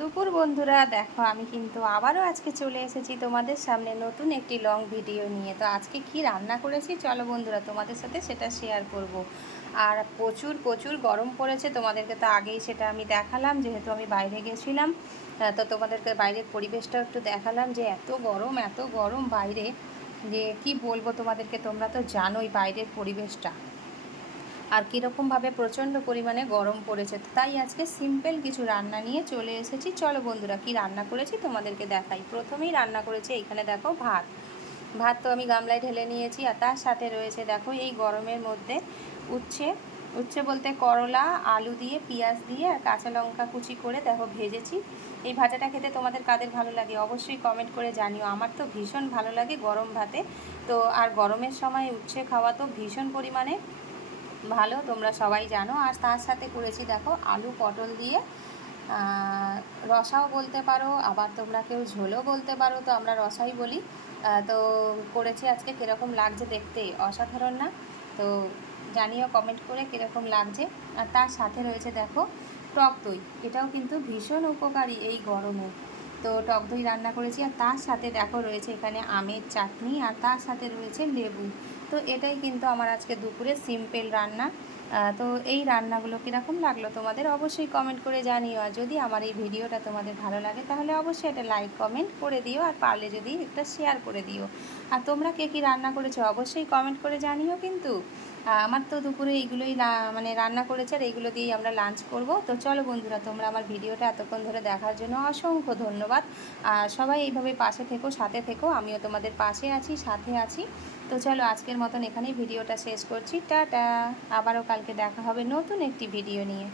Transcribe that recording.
দুপুর বন্ধুরা, দেখো আমি কিন্তু আবারও আজকে চলে এসেছি তোমাদের সামনে নতুন একটি লং ভিডিও নিয়ে। তো আজকে কি রান্না করেছি চলো বন্ধুরা তোমাদের সাথে সেটা শেয়ার করব। আর প্রচুর প্রচুর গরম পড়েছে, তোমাদেরকে তো আগেই সেটা আমি দেখালাম, যেহেতু আমি বাইরে গেছিলাম। তো তোমাদেরকে বাইরের পরিবেশটাও একটু দেখালাম যে এত গরম বাইরে, যে কি বলবো তোমাদেরকে, তোমরা তো জানোই বাইরের পরিবেশটা আর কীরকমভাবে প্রচণ্ড পরিমাণে গরম পড়েছে। তাই আজকে সিম্পল কিছু রান্না নিয়ে চলে এসেছি। চলো বন্ধুরা কি রান্না করেছি তোমাদেরকে দেখাই। প্রথমেই রান্না করেছি এইখানে দেখো ভাত। ভাত তো আমি গামলায় ঢেলে নিয়েছি, আর তার সাথে রয়েছে দেখো এই গরমের মধ্যে উচ্ছে। উচ্ছে বলতে করলা, আলু দিয়ে, পেঁয়াজ দিয়ে আর কাঁচা লঙ্কা কুচি করে দেখো ভেজেছি। এই ভাজাটা খেতে তোমাদের কাদের ভালো লাগে অবশ্যই কমেন্ট করে জানিও। আমার তো ভীষণ ভালো লাগে গরম ভাতে। তো আর গরমের সময় উচ্ছে খাওয়া তো ভীষণ পরিমাণে ভালো, তোমরা সবাই জানো। আর তার সাথে করেছি দেখো আলু পটল দিয়ে রসাও বলতে পারো, আবার তোমরা কেউ ঝোলও বলতে পারো, তো আমরা রসাই বলি। তো করেছি আজকে, কীরকম লাগছে দেখতে, অসাধারণ না? তো জানিও কমেন্ট করে কীরকম লাগছে। আর তার সাথে রয়েছে দেখো টক দই, এটাও কিন্তু ভীষণ উপকারী এই গরমে। তো টক দই রান্না করেছি, আর তার সাথে দেখো রয়েছে এখানে আমের চাটনি, আর তার সাথে রয়েছে লেবু। তো এটাই কিন্তু আমার আজকে দুপুরে সিম্পল রান্না। তো এই রান্নাগুলো কীরকম লাগলো তোমাদের অবশ্যই কমেন্ট করে জানিও। আর যদি আমার এই ভিডিওটা তোমাদের ভালো লাগে তাহলে অবশ্যই এটা লাইক কমেন্ট করে দিও, আর পারলে যদি একটা শেয়ার করে দিও। আর তোমরা কে কী রান্না করেছো অবশ্যই কমেন্ট করে জানিও। কিন্তু আমার তো দুপুরে এইগুলোই মানে রান্না করেছে, আর এইগুলো দিয়েই আমরা লাঞ্চ করব। তো চলো বন্ধুরা, তোমরা আমার ভিডিওটা এতক্ষণ ধরে দেখার জন্য অসংখ্য ধন্যবাদ। আর সবাই এইভাবে পাশে থেকো, সাথে থেকো, আমিও তোমাদের পাশে আছি, সাথে আছি। তো চলো আজকের মতন এখানেই ভিডিওটা শেষ করছি। টাটা, আবারও কালকে দেখা হবে নতুন একটি ভিডিও নিয়ে।